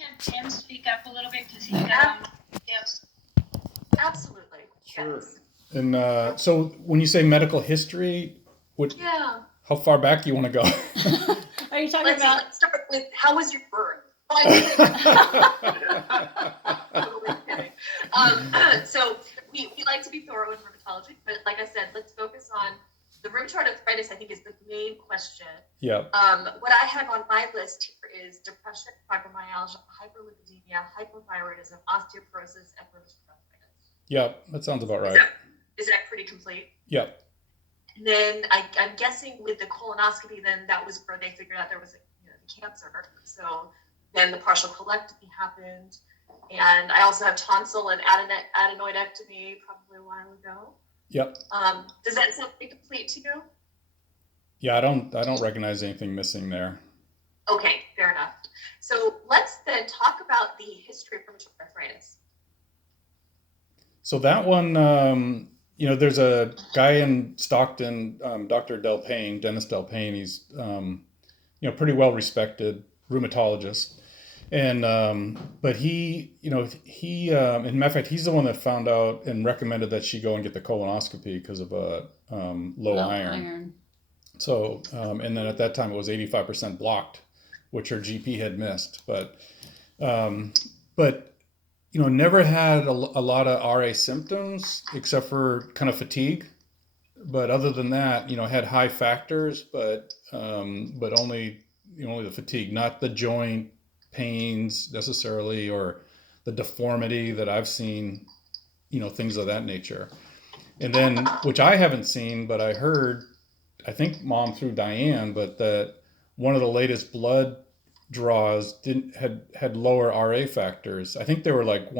have Tim speak up a little bit because he's got details? Absolutely. Sure. Yes. And so when you say medical history, Yeah. how far back do you want to go? Are you talking Let's about? start with how was your birth? Totally kidding. So we like to be thorough in rheumatology, but like I said, let's focus on the rheumatoid arthritis. I think is the main question. Yeah. What I have on my list here is depression, fibromyalgia, hyperlipidemia, hypothyroidism, osteoporosis, and rheumatoid arthritis. Yeah, that sounds about right. Is that pretty complete? Yeah. And then I'm guessing with the colonoscopy, then that was where they figured out there was the cancer. So then the partial colectomy happened. And I also have tonsil and adenoidectomy probably a while ago. Yep. Does that sound complete to you? Yeah, I don't recognize anything missing there. Okay, fair enough. So let's then talk about the history of rheumatoid arthritis. So that one, there's a guy in Stockton, Dr. Dennis Delpayne. He's, pretty well respected rheumatologist. And, but he, in matter of fact, he's the one that found out and recommended that she go and get the colonoscopy because of low iron. So, and then at that time it was 85% blocked, which her GP had missed. But never had a lot of RA symptoms except for kind of fatigue. But other than that, had high factors, but only the fatigue, not the joint pains necessarily, or the deformity that I've seen, things of that nature. And then, which I haven't seen, but I heard, I think Mom through Diane, but that one of the latest blood draws had lower RA factors. I think they were like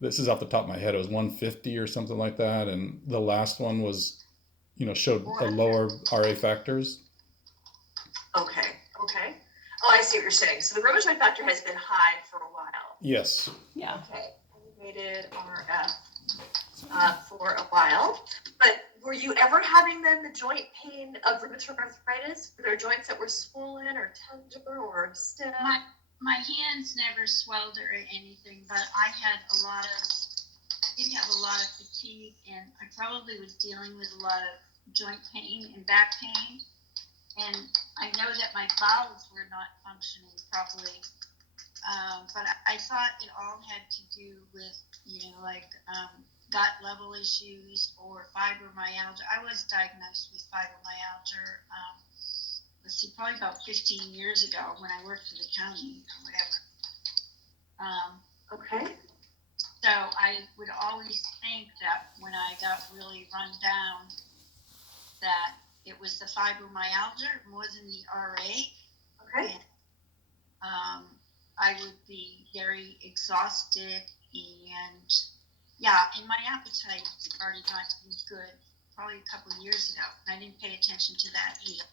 this is off the top of my head, it was 150 or something like that, and the last one was, showed a lower RA factors. Okay. Oh, I see what you're saying. So the rheumatoid factor has been high for a while. Yes. Yeah. Okay. Elevated RF for a while. But were you ever having then the joint pain of rheumatoid arthritis? Were there joints that were swollen or tender or stiff? My hands never swelled or anything, but I did have a lot of fatigue, and I probably was dealing with a lot of joint pain and back pain. And I know that my bowels were not functioning properly, but I thought it all had to do with, gut level issues or fibromyalgia. I was diagnosed with fibromyalgia, probably about 15 years ago when I worked for the county or whatever. Okay. So I would always think that when I got really run down, that it was the fibromyalgia more than the RA. Okay. And, I would be very exhausted, and my appetite started not to be good probably a couple of years ago. I didn't pay attention to that either.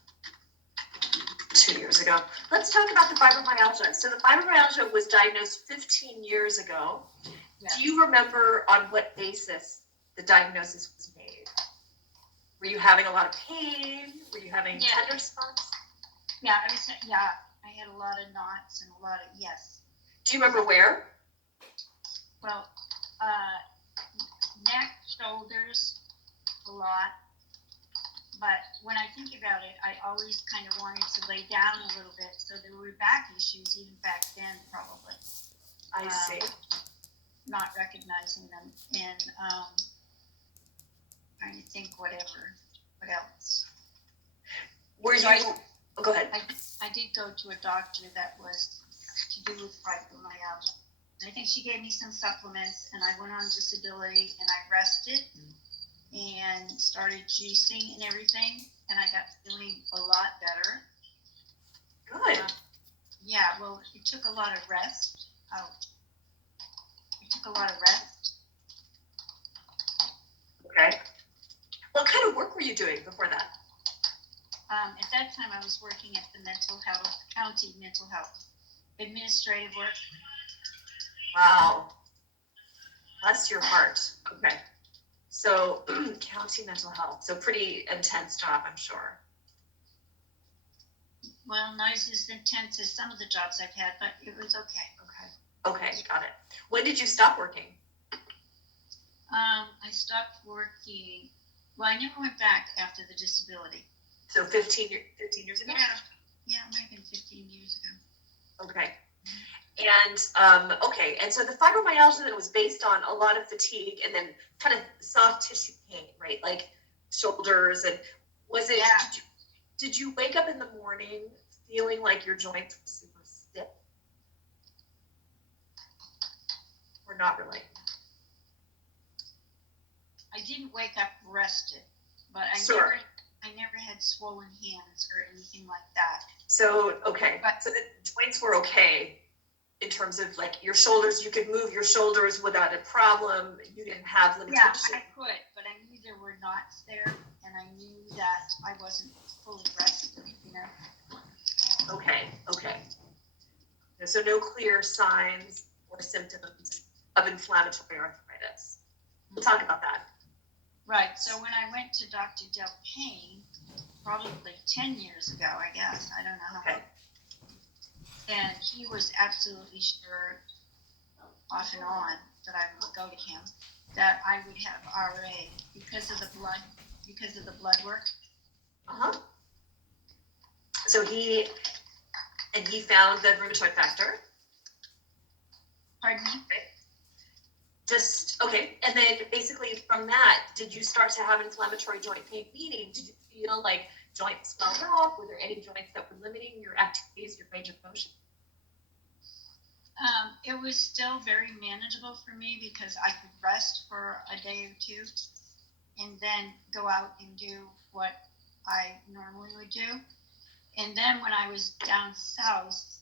2 years ago. Let's talk about the fibromyalgia. So the fibromyalgia was diagnosed 15 years ago. Yeah. Do you remember on what basis the diagnosis was made? Were you having a lot of pain? Were you having tender spots? I had a lot of knots and a lot of, yes. Do you remember where? Well, neck, shoulders, a lot. But when I think about it, I always kind of wanted to lay down a little bit. So there were back issues even back then, probably. I see. Not recognizing them. And trying to think what else. Go ahead. I did go to a doctor that was to do with fibromyalgia. I think she gave me some supplements, and I went on disability, and I rested and started juicing and everything, and I got feeling a lot better. Good. Well, it took a lot of rest. It took a lot of rest. Okay. What kind of work were you doing before that? At that time, I was working at the county mental health, administrative work. Wow. Bless your heart. Okay. So, county mental health. So, pretty intense job, I'm sure. Well, not as intense as some of the jobs I've had, but it was okay. Okay, got it. When did you stop working? I stopped working, well, I never went back after the disability. So 15 years ago? Yeah, it might have been 15 years ago. Okay. And, okay, and so the fibromyalgia that was based on a lot of fatigue and then kind of soft tissue pain, right? Like shoulders, and was it, Yeah. did you wake up in the morning feeling like your joints were super stiff? Or not really? I didn't wake up rested, but Sure. I never had swollen hands or anything like that. So, okay, so the joints were okay in terms of like your shoulders, you could move your shoulders without a problem, you didn't have Yeah, limitations. I could, but I knew there were knots there, and I knew that I wasn't fully rested, you know? Okay. So no clear signs or symptoms of inflammatory arthritis. We'll talk about that. Right, so when I went to Dr. Del Payne, probably 10 years ago, I guess, I don't know how Okay. long, and he was absolutely sure, off and on, that I would go to him, that I would have RA because of the blood work. Uh-huh. So he found the rheumatoid factor. Pardon me? Okay, and then basically from that, did you start to have inflammatory joint pain? Meaning, did you feel like joints swelled up? Were there any joints that were limiting your activities, your range of motion? It was still very manageable for me because I could rest for a day or two and then go out and do what I normally would do. And then when I was down south,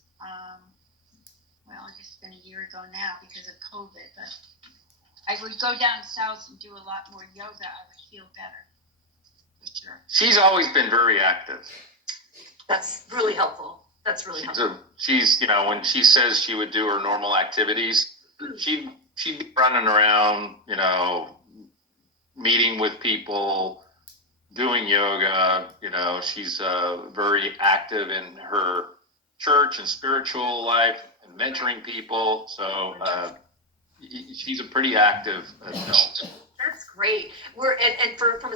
well, I guess it's been a year ago now because of COVID, but I would go down south and do a lot more yoga. I would feel better, for sure. She's always been very active. That's really helpful. She's when she says she would do her normal activities, she'd be running around, meeting with people, doing yoga. She's very active in her church and spiritual life and mentoring people. So she's a pretty active adult. That's great. From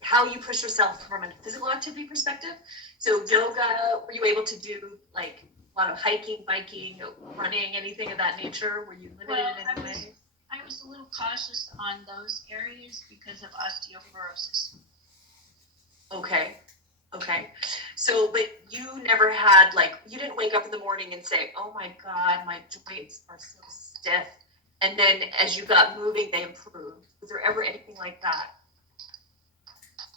how you push yourself from a physical activity perspective. So yoga, were you able to do like a lot of hiking, biking, running, anything of that nature? Were you limited in any way? I was a little cautious on those areas because of osteoporosis. Okay. So, but you never had you didn't wake up in the morning and say, "Oh my God, my joints are so stiff," and then as you got moving, they improved. Was there ever anything like that?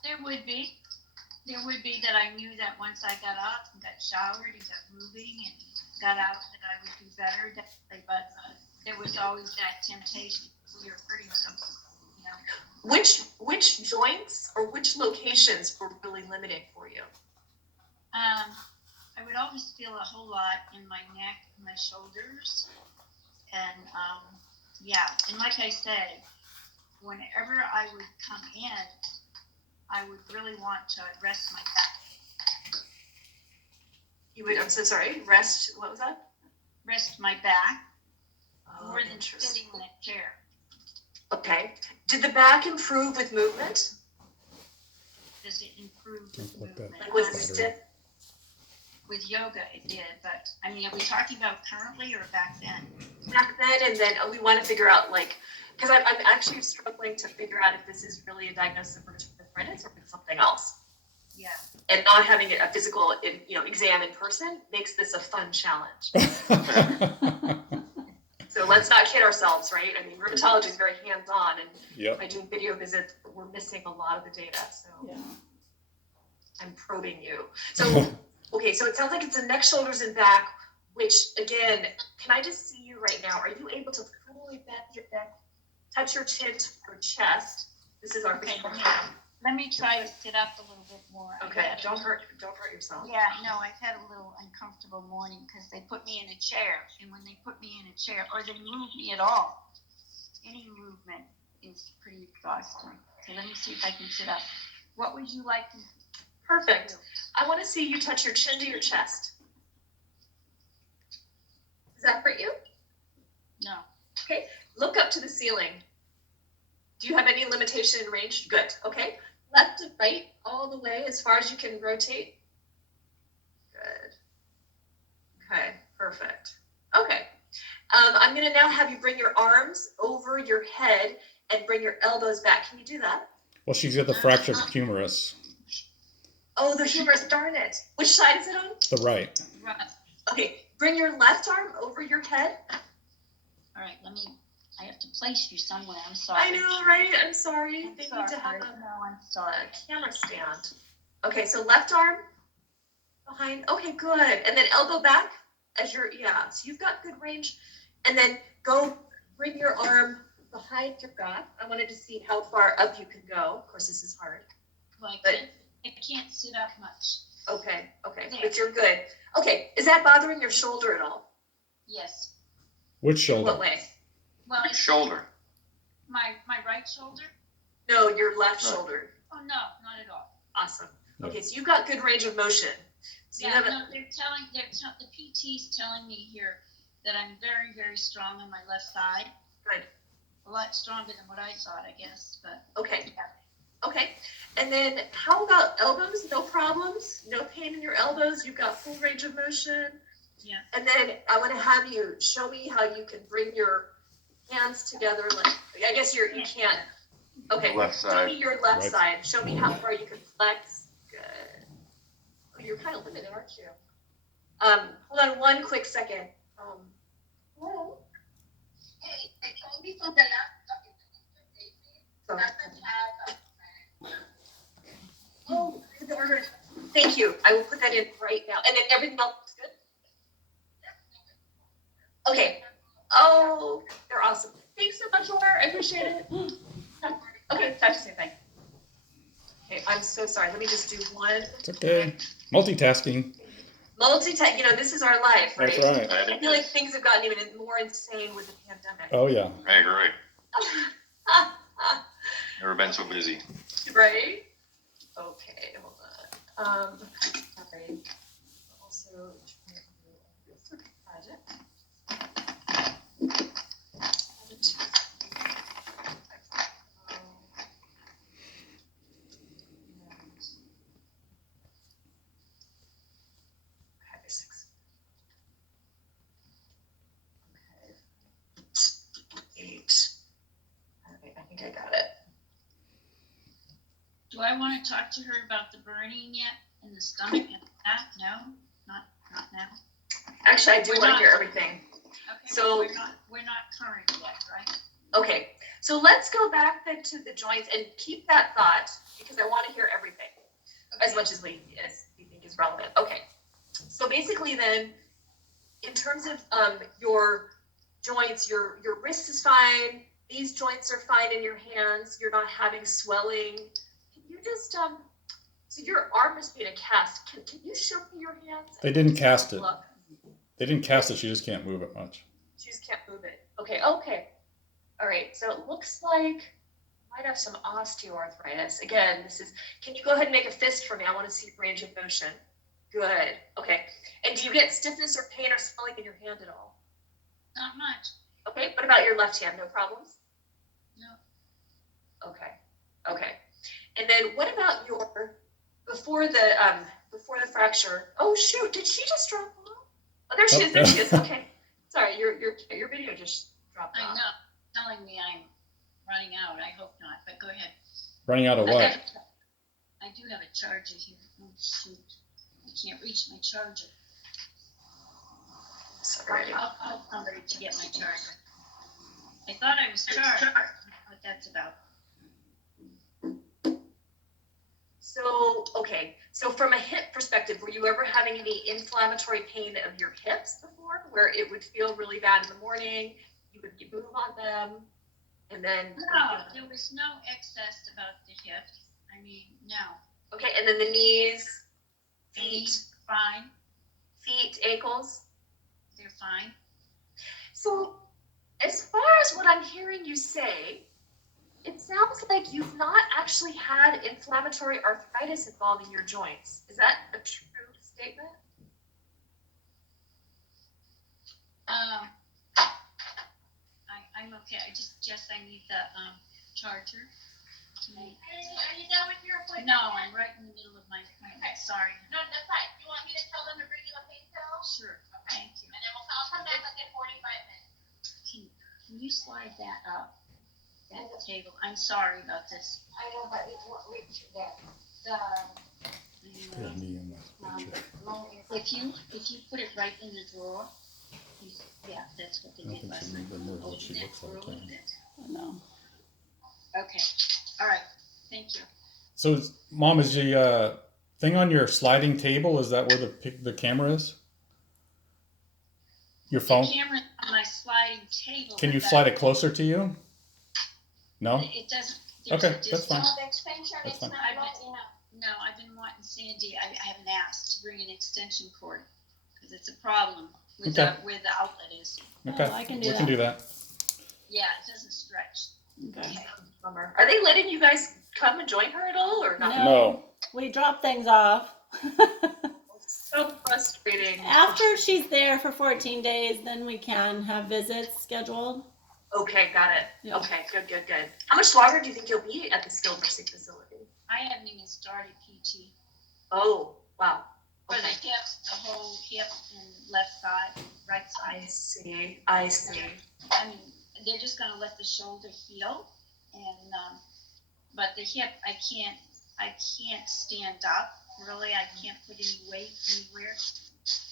There would be that I knew that once I got up and got showered and got moving and got out that I would do better, definitely. But there was always that temptation. You're hurting something, Which joints or which locations were really limiting for you? I would always feel a whole lot in my neck and my shoulders. And and like I said, whenever I would come in, I would really want to rest my back. I'm so sorry, rest, what was that? Rest my back more than interesting. sitting in a chair. Okay. Did the back improve with movement? Does it improve with movement? Was it stiff? With yoga, it did, but I mean, are we talking about currently or back then? Back then, and then we want to figure out because I'm actually struggling to figure out if this is really a diagnosis of rheumatoid arthritis or if it's something else. Yeah. And not having a physical, exam in person makes this a fun challenge. So let's not kid ourselves, right? I mean, rheumatology is very hands-on, and by doing video visits, we're missing a lot of the data. So I'm probing you. So, okay, so it sounds like it's the neck, shoulders, and back, which, again, can I just see you right now? Are you able to fully bend your neck, touch your chin to your chest? This is our visual hand. Let me try to sit up a little bit more. Okay, don't hurt yourself. Yeah, no, I've had a little uncomfortable morning because they put me in a chair, and when they put me in a chair, or they move me at all, any movement is pretty exhausting. So let me see if I can sit up. What would you like to do? Perfect. I want to see you touch your chin to your chest. Does that hurt you? No. Okay, look up to the ceiling. Do you have any limitation in range? Good, okay. Left to right, all the way as far as you can rotate. Good. Okay, perfect. Okay. I'm gonna now have you bring your arms over your head and bring your elbows back. Can you do that? Well, she's got the fractured humerus. Oh, the humerus, darn it. Which side is it on? The right. Right. Okay, bring your left arm over your head. All right, I have to place you somewhere. I'm sorry. I know, right? I'm sorry. I'm They sorry. need to have No, I'm sorry. a camera stand. Okay, so left arm behind. Okay, good. And then elbow back as you're, yeah. So you've got good range. And then go bring your arm behind your back. I wanted to see how far up you can go. Of course, this is hard. Well, But I can't sit up much. okay, Yeah. but you're good. Okay, is that bothering your shoulder at all? Yes. Which In shoulder? what way? Well, it's Shoulder. my right shoulder. No, your left Right. shoulder. Oh no, not at all. Awesome. Yeah. Okay, so you've got good range of motion. So you Yeah, have no, the PT's telling me here that I'm very, very strong on my left side. Good. A lot stronger than what I thought, I guess, but. Okay. Yeah. Okay. And then how about elbows? No problems? No pain in your elbows? You've got full range of motion? Yeah. And then I want to have you show me how you can bring your hands together. Like, I guess you can't. Okay. Left Show side. me your left Right. side. Show me how far you can flex. Good. Oh, you're kind of limited, aren't you? Hold on one quick second. Hello? Hey, they told me for the laptop Sorry. doesn't have Oh, the order. Thank you. I will put that in right now. And then everything else looks good? Okay. Oh, they're awesome. Thanks so much, Laura. I appreciate it. Okay, talk to you soon. Bye. Okay, I'm so sorry. Let me just do one. It's okay. Multitasking. Multitask, this is our life, right? That's right. I feel like things have gotten even more insane with the pandemic. Oh yeah. I agree. Never been so busy. Right? Okay, hold on. Sorry. Also, project. Okay, 6. Okay. 8. Okay, I think I got it. Do I want to talk to her about the burning yet in the stomach and that? No, not now. Actually, I do We're want to not. hear everything. Okay, So- well, we're not current yet, right? Okay, so let's go back then to the joints and keep that thought because I want to hear everything as much as we think is relevant. Okay, so basically then, in terms of your joints, your wrist is fine. These joints are fine in your hands. You're not having swelling. Can you just so your arm is being a cast. Can you show me your hands? They didn't cast it. Look. They didn't cast it. She just can't move it much. She just can't move it. Okay. All right, so it looks like you might have some osteoarthritis. Again, can you go ahead and make a fist for me? I want to see range of motion. Good, okay. And do you get stiffness or pain or swelling in your hand at all? Not much. Okay, what about your left hand? No problems? No. Okay. And then what about before the fracture? Oh shoot, did she just drop off? Oh, there she is, okay. Sorry, your video just dropped I off. know. Telling me I'm running out. I hope not, but go ahead. Running out of what? I do have a charger here. Oh shoot. I can't reach my charger. Sorry. I'll call somebody to get my charger. I thought I was charged. What that's about. So from a hip perspective, were you ever having any inflammatory pain of your hips before, where it would feel really bad in the morning, you would move on them, and then... No, there was no excess about the hips. I mean, no. Okay, and then the knees, feet, Fine. ankles. They're fine. So as far as what I'm hearing you say, it sounds like you've not actually had inflammatory arthritis involving your joints. Is that a true statement? Okay, I need the, charger. Are you done with your appointment? No, I'm right in the middle of my appointment, sorry. No, that's fine. You want me to tell them to bring you a pain pill? Sure, thank you. And then I'll come back like in 45 minutes. Can you slide that up? That table, I'm sorry about this. I know, but it won't reach there. Put me in this picture. If you put it right in the drawer, yeah, that's what they I don't did think last she night. even knows what Open she that looks like. drawer a Yeah. bit. No. Okay, all right, thank you. So, Mom, is the thing on your sliding table? Is that where the camera is? Your phone? The camera's on my sliding table. Can you but slide it closer to you? No. It doesn't. There's Okay, a that's distance. fine. No, the extension That's is fine. not long enough. No, I've been wanting Sandy, I haven't asked to bring an extension cord, because it's a problem with Okay. where the outlet is. Okay, I can do we that. can do that. Yeah, it doesn't stretch. Okay. Bummer. Are they letting you guys come and join her at all, or not? No. We drop things off. So frustrating. After she's there for 14 days, then we can have visits scheduled. Okay, got it. Yeah. Okay, good. How much longer do you think you'll be at the skilled nursing facility? I haven't even started PT. Oh, wow. For the Okay. hip, the whole hip and left side, right I side. see. I mean, they're just gonna let the shoulder heal, and, but the hip, I can't stand up, really, I can't put any weight anywhere.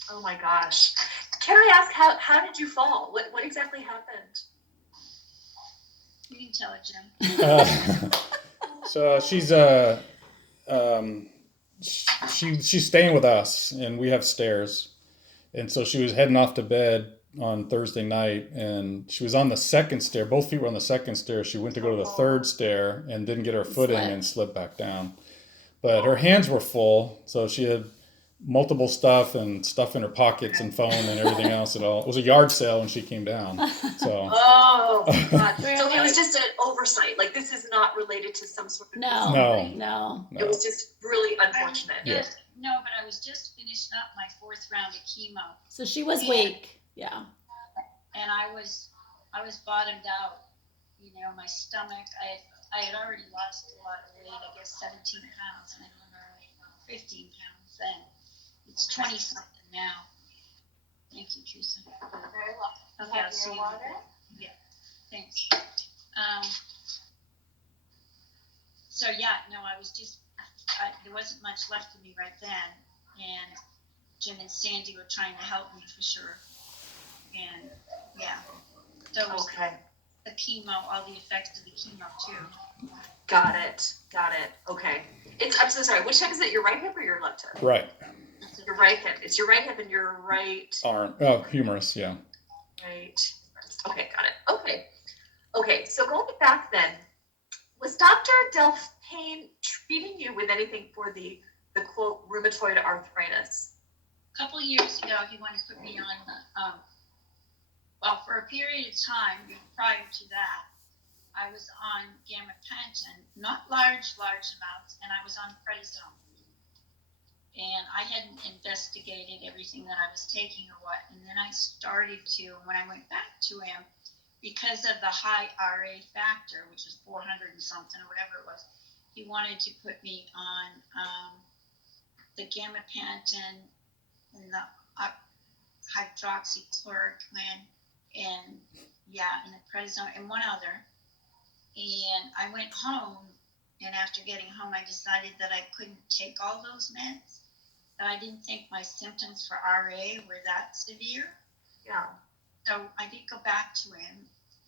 Oh my gosh. Can I ask, how did you fall? What exactly happened? You can tell it, Jim. So she's she's staying with us, and we have stairs, and so she was heading off to bed on Thursday night, and she was on the second stair. Both feet were on the second stair. She went to go to the third stair and didn't get her footing Slipped. and slipped back down. But her hands were full, so she had multiple stuff in her pockets and phone and everything else. It was a yard sale when she came down. So Oh, God. So Really? it was just an oversight. Like, this is not related to some sort of. No. No. No. It was just really unfortunate. Yeah. No, but I was just finishing up my 4th round of chemo, So she was weak. Yeah. and I was bottomed out. You know, my stomach, I had already lost a lot of weight, I guess 17 pounds, and I was 15 pounds then. It's 20 something now. Thank you, Teresa. Very well. Okay, I'll Have see your you. water? Thanks. So yeah, no, I was just, there wasn't much left of me right then, and Jim and Sandy were trying to help me for sure. And yeah, so it was Okay. the chemo, all the effects of the chemo too. Got it. Okay. I'm so sorry. Which hip is it? Your right hip or your left hip? right Your right hip. It's your right hip and your right. arm, humerus, yeah. Right. Okay, got it. Okay, so going back then, was Dr. Delphine treating you with anything for the quote rheumatoid arthritis? A couple of years ago, he wanted to put me on the, well, for a period of time prior to that, I was on gabapentin, not large amounts, and I was on prednisone. And I hadn't investigated everything that I was taking or what, and then I started to, when I went back to him, because of the high RA factor, which is 400 and something or whatever it was, he wanted to put me on the gabapentin and the hydroxychloroquine and the prednisone and one other. And I went home, and after getting home, I decided that I couldn't take all those meds, that I didn't think my symptoms for RA were that severe. Yeah. So I did go back to him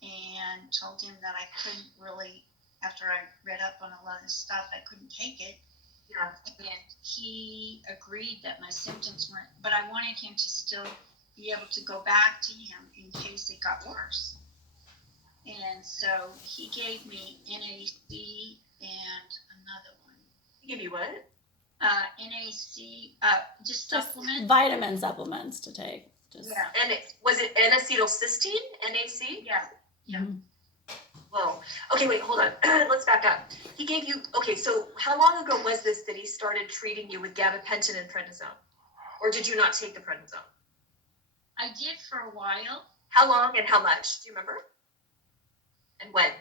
and told him that I couldn't really, after I read up on a lot of stuff, I couldn't take it. Yeah. And he agreed that my symptoms weren't, but I wanted him to still be able to go back to him in case it got worse. And so he gave me NAC and another one. He gave you what? NAC, just supplement. Vitamin supplements to take. Just, Yeah. And was it N-acetylcysteine? NAC? Yeah. Yeah. Mhm. Whoa. Okay, wait, hold on. Let's back up. He gave you, okay, so how long ago was this that he started treating you with gabapentin and prednisone? Or did you not take the prednisone? I did for a while. How long and how much? Do you remember? And when,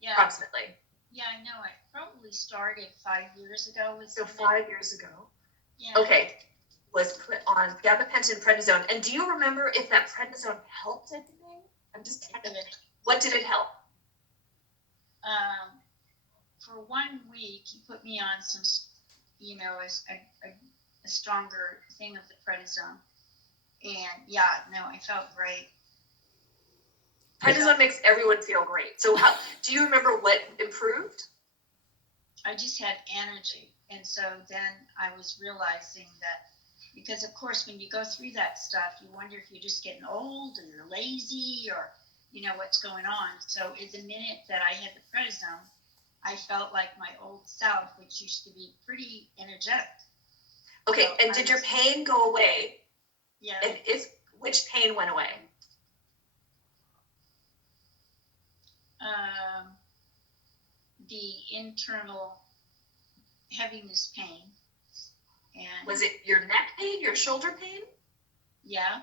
Yeah, approximately? yeah, I know. I probably started 5 years ago with So something. 5 years ago. Yeah. Okay, was put on gabapentin, prednisone. And do you remember if that prednisone helped anything? I'm just kind of, what did it help? For 1 week, he put me on some, a stronger thing of the prednisone. And yeah, no, I felt great. Prednisone makes everyone feel great. So how, do you remember what improved? I just had energy. And so then I was realizing that, because of course, when you go through that stuff, you wonder if you're just getting old or you're lazy or, what's going on. So in the minute that I had the prednisone, I felt like my old self, which used to be pretty energetic. Okay, So and did your pain go away? Yeah. And which pain went away? The internal heaviness pain. And Was it your neck pain, your shoulder pain? yeah.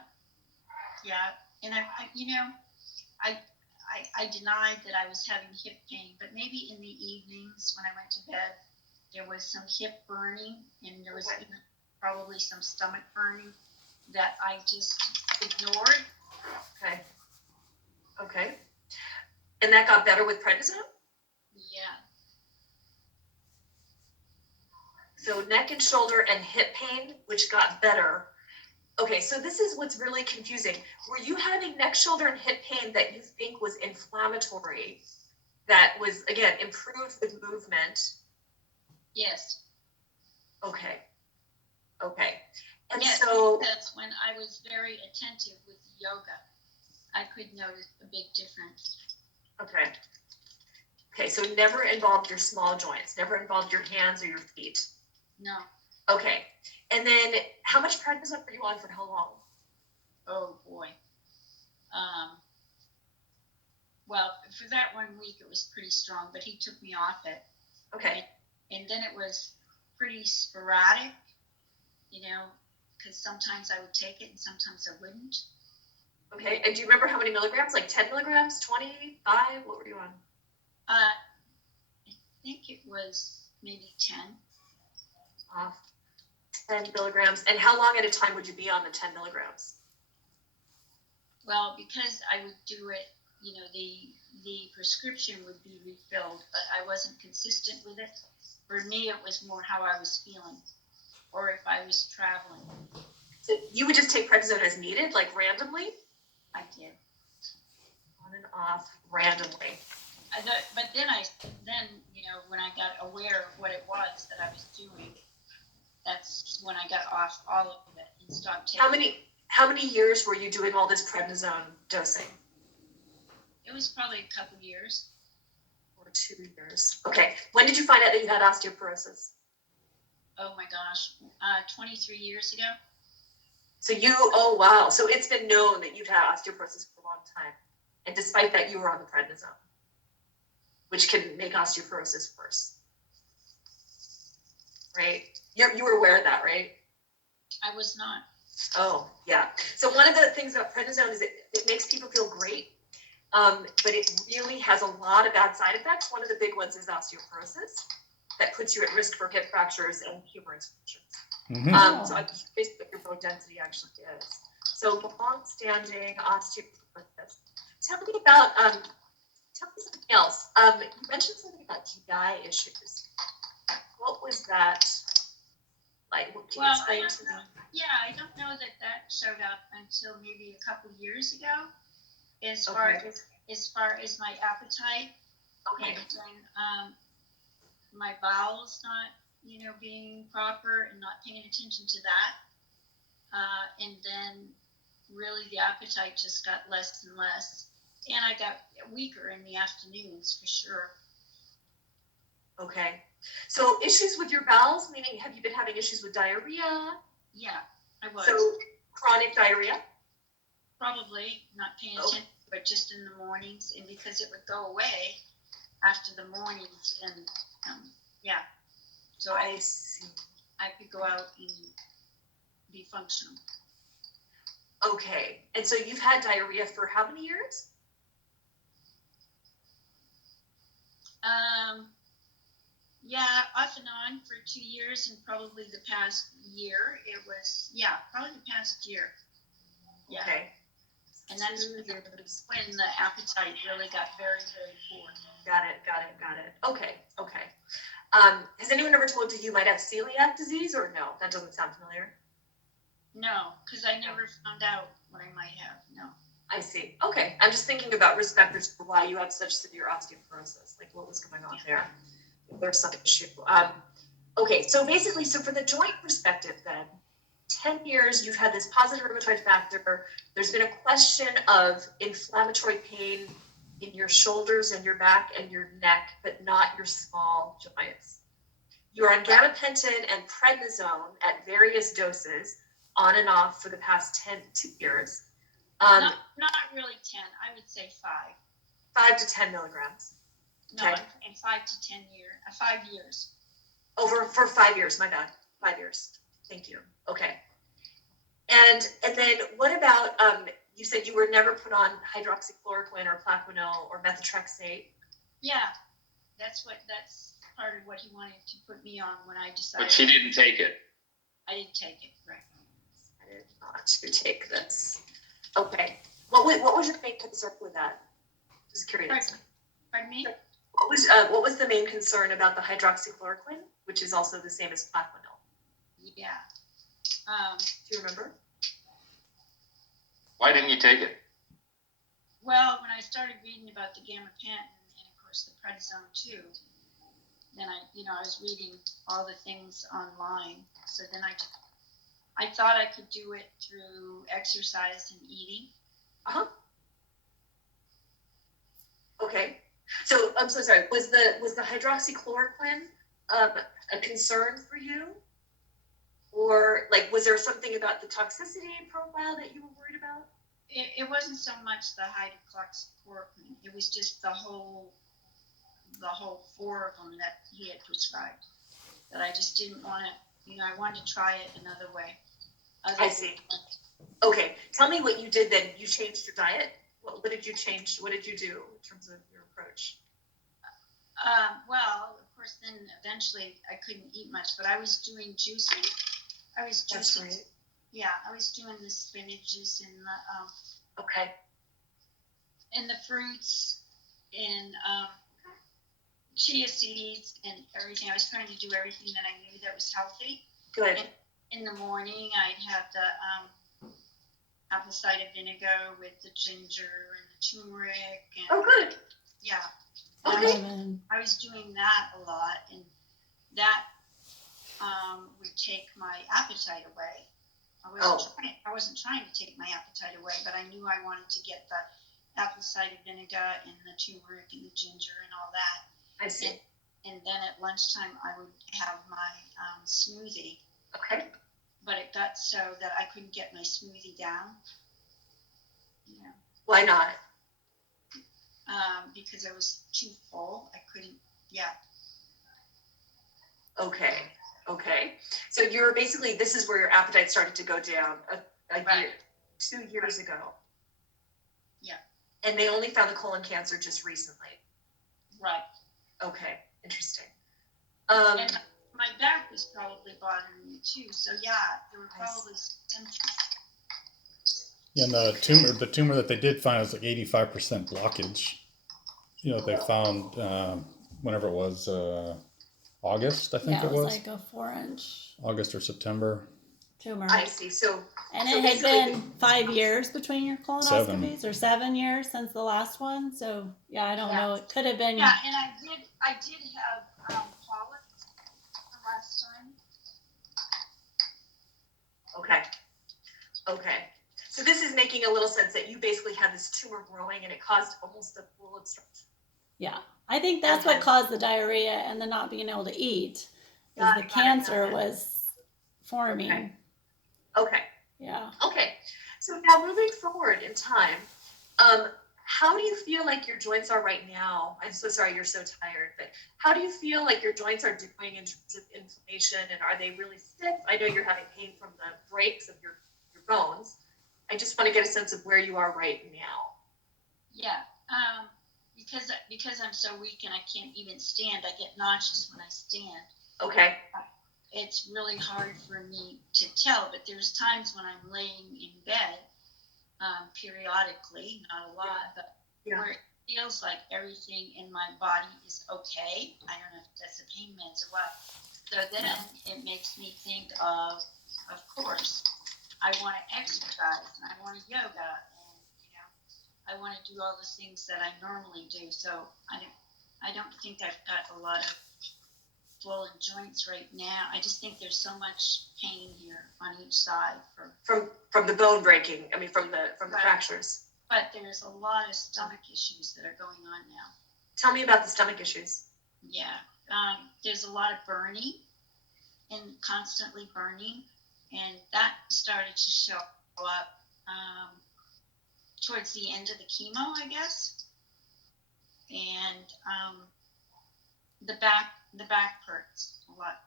And I denied that I was having hip pain, but maybe in the evenings when I went to bed, there was some hip burning, and there was even probably some stomach burning that I just ignored. Okay. And that got better with prednisone? Yeah. So neck and shoulder and hip pain, which got better. Okay, so this is what's really confusing. Were you having neck, shoulder, and hip pain that you think was inflammatory, that was, again, improved with movement? Yes. Okay. And yes, so because when I was very attentive with yoga, I could notice a big difference. Okay, so never involved your small joints, never involved your hands or your feet. No. Okay, and then how much prednisone were you on for how long? Oh boy. Well, for that 1 week it was pretty strong, but he took me off it. Okay. And then it was pretty sporadic, because sometimes I would take it and sometimes I wouldn't. Okay, and do you remember how many milligrams? Like 10 milligrams, 25? What were you on? I think it was maybe 10. 10 milligrams. And how long at a time would you be on the 10 milligrams? Well, because I would do it, the prescription would be refilled, but I wasn't consistent with it. For me, it was more how I was feeling, or if I was traveling. So you would just take prednisone as needed, like randomly? I did. On and off, randomly. But then, when I got aware of what it was that I was doing, that's when I got off all of it and stopped taking. How many years were you doing all this prednisone dosing? It was probably a couple years. Or 2 years. Okay. When did you find out that you had osteoporosis? Oh my gosh, 23 years ago. So oh wow. So it's been known that you've had osteoporosis for a long time. And despite that, you were on the prednisone, which can make osteoporosis worse. Right? You were aware of that, right? I was not. Oh, yeah. So one of the things about prednisone is it makes people feel great, but it really has a lot of bad side effects. One of the big ones is osteoporosis that puts you at risk for hip fractures and humerus fractures. Mm-hmm. So I'm curious what your bone density actually is. So long-standing osteoporosis. Tell me something else. You mentioned something about GI issues. What was that like? Can you explain to me? Yeah, I don't know that showed up until maybe a couple years ago. As far as my appetite, Okay. and my bowels not, being proper and not paying attention to that, and then really the appetite just got less and less, and I got weaker in the afternoons for sure. Okay. So issues with your bowels, meaning have you been having issues with diarrhea? Yeah, I was. So chronic diarrhea? Probably not paying attention, but just in the mornings, and because it would go away after the mornings, and yeah. So I see. I could go out and be functional. Okay. And so you've had diarrhea for how many years? Yeah, off and on for 2 years, and probably the past year, it was, yeah, probably the past year. Yeah. Okay. And that's 2 years. when the appetite really got very, very poor. Got it. Okay. Has anyone ever told you you might have celiac disease, or no? That doesn't sound familiar. No, because I never found out what I might have. No. I see. Okay. I'm just thinking about risk factors for why you have such severe osteoporosis. Like, what was going on there? If there's some issue. Okay. So basically, for the joint perspective, then, 10 years you've had this positive rheumatoid factor. There's been a question of inflammatory pain in your shoulders and your back and your neck, but not your small joints. You're on gabapentin and prednisone at various doses, on and off for the past 2 years. Not really 10. I would say 5. 5 to 10 milligrams. No, Okay. in 5 to 10 years. 5 years. For 5 years, my bad. 5 years. Thank you. Okay. And then what about, you said you were never put on hydroxychloroquine or Plaquenil or methotrexate. Yeah, that's part of what he wanted to put me on when I decided. But she didn't take it. I didn't take it, right. I did not to take this. Okay. What was your main concern with that? Just curious. Pardon me? What was the main concern about the hydroxychloroquine, which is also the same as Plaquenil? Yeah. Do you remember? Why didn't you take it? Well, when I started reading about the gabapentin and of course the prednisone too, then I was reading all the things online. So then I thought I could do it through exercise and eating. Okay. So I'm so sorry. Was the hydroxychloroquine a concern for you? Or like, was there something about the toxicity profile that you were worried about? It wasn't so much the hydroxychloroquine. It was just the whole 4 of them that he had prescribed. That I just didn't want to, I wanted to try it another way. I see. Okay. Tell me what you did then. You changed your diet? What did you change? What did you do in terms of your approach? Well, of course, then eventually I couldn't eat much, but I was doing juicing. That's right. Yeah, I was doing the spinaches and the Okay. and the fruits and chia seeds and everything. I was trying to do everything that I knew that was healthy. Good. And in the morning, I'd have the apple cider vinegar with the ginger and the turmeric. And, Oh, good. Yeah. Okay. I was doing that a lot, and that would take my appetite away. I wasn't trying to take my appetite away, but I knew I wanted to get the apple cider vinegar and the turmeric and the ginger and all that. I see. And then at lunchtime, I would have my smoothie. Okay. But it got so that I couldn't get my smoothie down. Yeah. Why not? Because I was too full. I couldn't. Yeah. Okay. So you're basically, this is where your appetite started to go down a Right. year, 2 years ago. Yeah. And they only found the colon cancer just recently. Right. Okay. Interesting. And my back was probably bothering me too. So yeah, there were probably symptoms. Yeah, and the tumor that they did find was like 85% blockage. They found whenever it was August, I think Yeah, it was. like a 4-inch August or September. tumor. I see. So And so it had basically- been 5 years between your colonoscopies, or 7 years since the last one. So yeah, I don't Yeah. know. It could have been. Yeah, and I did have polyps the last time. Okay. So this is making a little sense that you basically had this tumor growing and it caused almost a full obstruction. Yeah, I think that's what caused the diarrhea and the not being able to eat. Is Got the it. cancer was forming. Okay. Yeah. Okay. So now moving forward in time, how do you feel like your joints are right now? I'm so sorry you're so tired, but how do you feel like your joints are doing in terms of inflammation, and are they really stiff? I know you're having pain from the breaks of your bones. I just want to get a sense of where you are right now. Yeah. You because I'm so weak and I can't even stand, I get nauseous when I stand. Okay. It's really hard for me to tell, but there's times when I'm laying in bed, periodically, not a lot, but Yeah. where it feels like everything in my body is okay. I don't know if that's the pain meds or what. So then it makes me think of course, I want to exercise and I want to yoga and I want to do all the things that I normally do. So I don't think I've got a lot of swollen joints right now. I just think there's so much pain here on each side From the bone breaking. I mean, from the Right. fractures. but there's a lot of stomach issues that are going on now. Tell me about the stomach issues. Yeah. There's a lot of burning and constantly burning, and that started to show up towards the end of the chemo, I guess. And the back hurts a lot.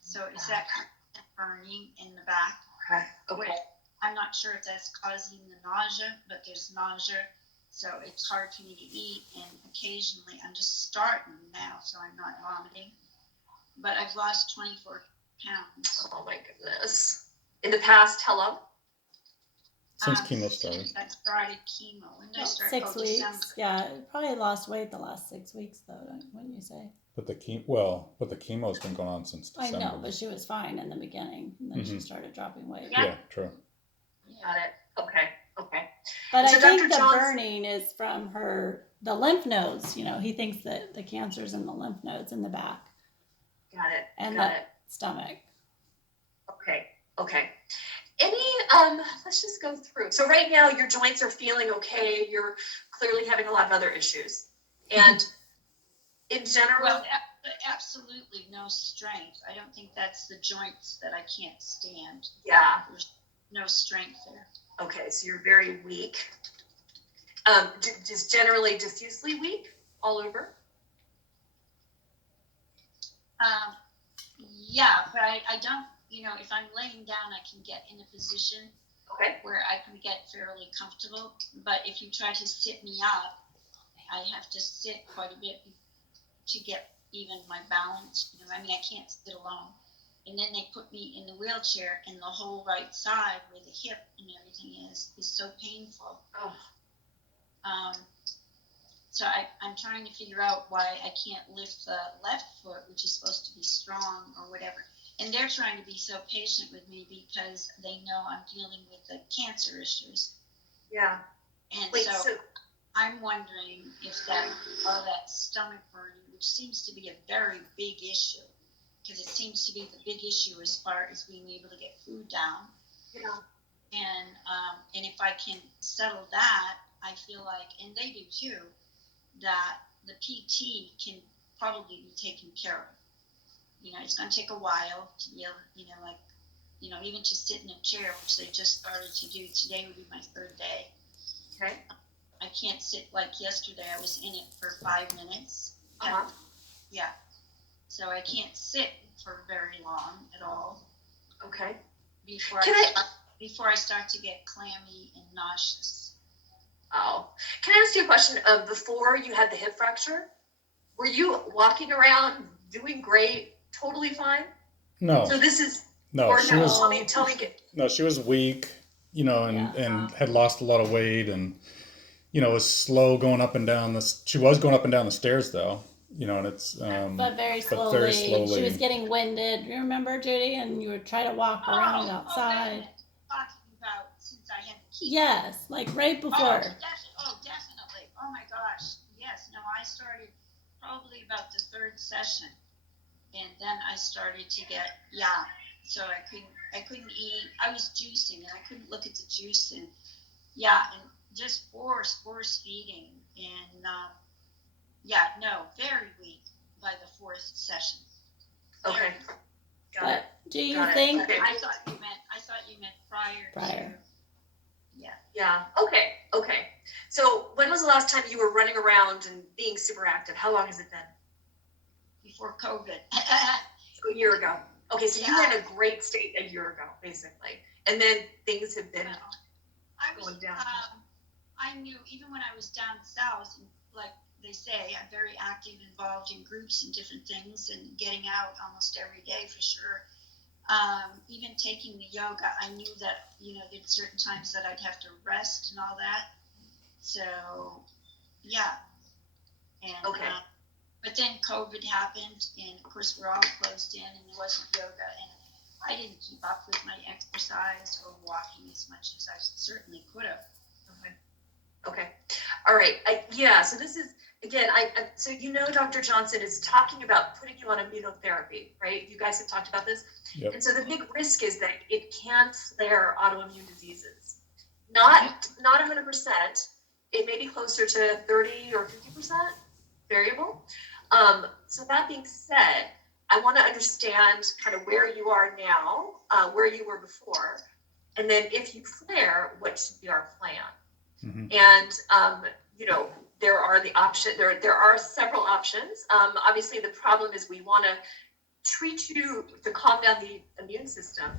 So is that kind of burning in the back? Okay. I'm not sure if that's causing the nausea, but there's nausea, so it's hard for me to eat. And occasionally, I'm just starting now, so I'm not vomiting. But I've lost 24 pounds. Oh my goodness. In the past, how long? Since chemo started. Since I started chemo. When did I start? 6 weeks. December. Yeah, probably lost weight the last 6 weeks though. Wouldn't you say? But the chemo's been going on since I December. know, but she was fine in the beginning, and then she started dropping weight. Yeah, true. Got it. Okay. But So I think Dr. the Johns- burning is from the lymph nodes. He thinks that the cancer's in the lymph nodes in the back Got it. and Got the it. stomach. Okay. Let's just go through. So right now your joints are feeling okay. You're clearly having a lot of other issues. And in general, Well, absolutely no strength. I don't think that's the joints that I can't stand. yeah. There's no strength there. Okay, so you're very weak. Just generally diffusely weak all over? Yeah, but I don't, if I'm laying down, I can get in a position Okay. where I can get fairly comfortable. But if you try to sit me up, I have to sit quite a bit to get even my balance. I can't sit alone. And then they put me in the wheelchair, and the whole right side where the hip and everything is so painful. Oh. So I'm trying to figure out why I can't lift the left foot, which is supposed to be strong or whatever. And they're trying to be so patient with me because they know I'm dealing with the cancer issues. Yeah. And Wait, so so I'm wondering if all that stomach burning, which seems to be a very big issue, because it seems to be the big issue as far as being able to get food down. And if I can settle that, I feel like, and they do too, that the PT can probably be taken care of. It's going to take a while to be able, even to sit in a chair, which they just started to do. Today would be my third day. okay. I can't sit like yesterday. I was in it for 5 minutes. Uh-huh. Yeah. So I can't sit for very long at all Okay. before I start to get clammy and nauseous. Oh. Can I ask you a question? Before you had the hip fracture, were you walking around doing great, totally fine? No. So this is No, or she no, was tell me no, she was weak, and had lost a lot of weight, and was slow going up and down she was going up and down the stairs though, and it's But very slowly. very slowly. She was getting winded. You remember, Judy? And you would try to walk around outside. Talking about since I had the chemo. Yes, like right before. Definitely. Oh my gosh. Yes. No, I started probably about the third session, and then I started to get So I couldn't eat. I was juicing, and I couldn't look at the juice, and and just force feeding, and very weak by the fourth session. Okay. Got it. But do you Got it. think? Okay. I thought you meant prior. Prior. Yeah. Okay. So when was the last time you were running around and being super active? How long has it been? Before COVID. A year ago. Okay, so you were in a great state a year ago, basically. And then things have been I was going down. I knew knew, even when I was down south, and like they say, I'm very active, involved in groups and different things, and getting out almost every day for sure. Even taking the yoga, I knew that, there's certain times that I'd have to rest and all that. So, yeah. And, Okay. but then COVID happened, and of course we're all closed in, and there wasn't yoga, and I didn't keep up with my exercise or walking as much as I certainly could have. Okay. All right. So this is, again, so Dr. Johnson is talking about putting you on immunotherapy, right? You guys have talked about this. Yep. And so the big risk is that it can flare autoimmune diseases. Not 100%. It may be closer to 30 or 50% variable. So that being said, I want to understand kind of where you are now, where you were before, and then if you flare, what should be our plan? Mm-hmm. And there are the option. There are several options. Obviously, the problem is we want to treat you to calm down the immune system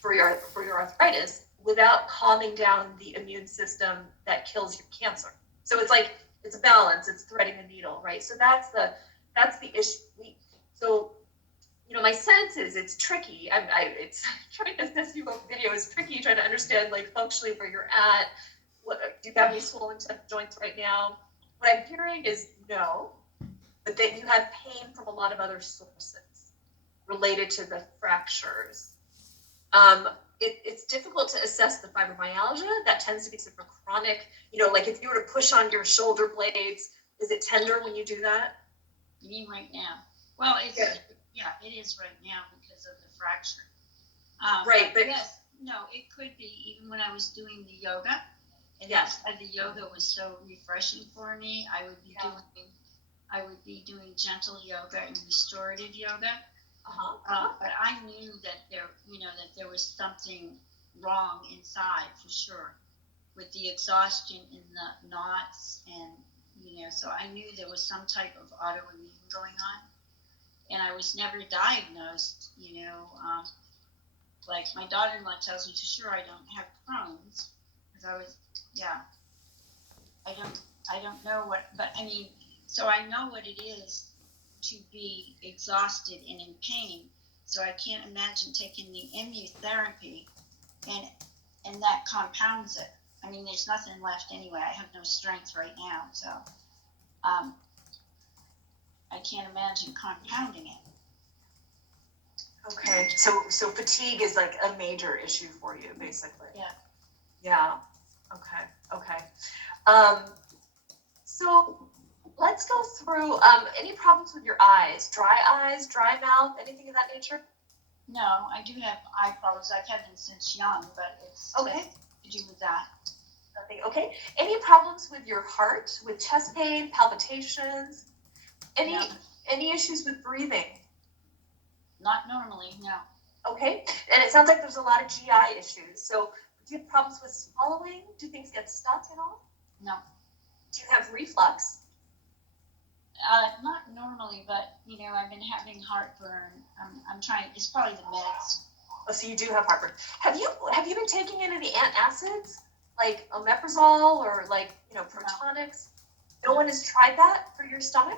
for your arthritis without calming down the immune system that kills your cancer. So it's like it's a balance. It's threading the needle, right? So that's the issue. My sense is it's tricky. It's trying to this video is tricky. Trying to understand like functionally where you're at. What do you have any swollen joints right now? What I'm hearing is no, but that you have pain from a lot of other sources related to the fractures. It's difficult to assess the fibromyalgia. That tends to be sort of chronic. Like if you were to push on your shoulder blades, is it tender when you do that? You mean right now? Well, it is right now because of the fracture. Right, but yes, no, it could be even when I was doing the yoga. And the yoga was so refreshing for me. I would be doing gentle yoga and restorative yoga. But I knew that there was something wrong inside for sure, with the exhaustion and the knots, and so I knew there was some type of autoimmune going on, and I was never diagnosed. Like my daughter-in-law tells me, for sure I don't have Crohn's, because I was, I don't know what, but I mean, so I know what it is to be exhausted and in pain. So I can't imagine taking the immunotherapy and that compounds it. I mean, there's nothing left anyway. I have no strength right now, so I can't imagine compounding it. Okay, so fatigue is like a major issue for you, basically. Yeah. Okay. So let's go through any problems with your eyes, dry mouth, anything of that nature? No, I do have eye problems. I've had them since young, but it's okay to do with that. Nothing. Okay. Any problems with your heart, with chest pain, palpitations? Any issues with breathing? Not normally, no. Okay. And it sounds like there's a lot of GI issues. So do you have problems with swallowing? Do things get stuck at all? No. Do you have reflux? Not normally, but I've been having heartburn. I'm trying. It's probably the meds. Oh, so you do have heartburn. Have you been taking any of the antacids, like omeprazole or like Protonix? No one has tried that for your stomach?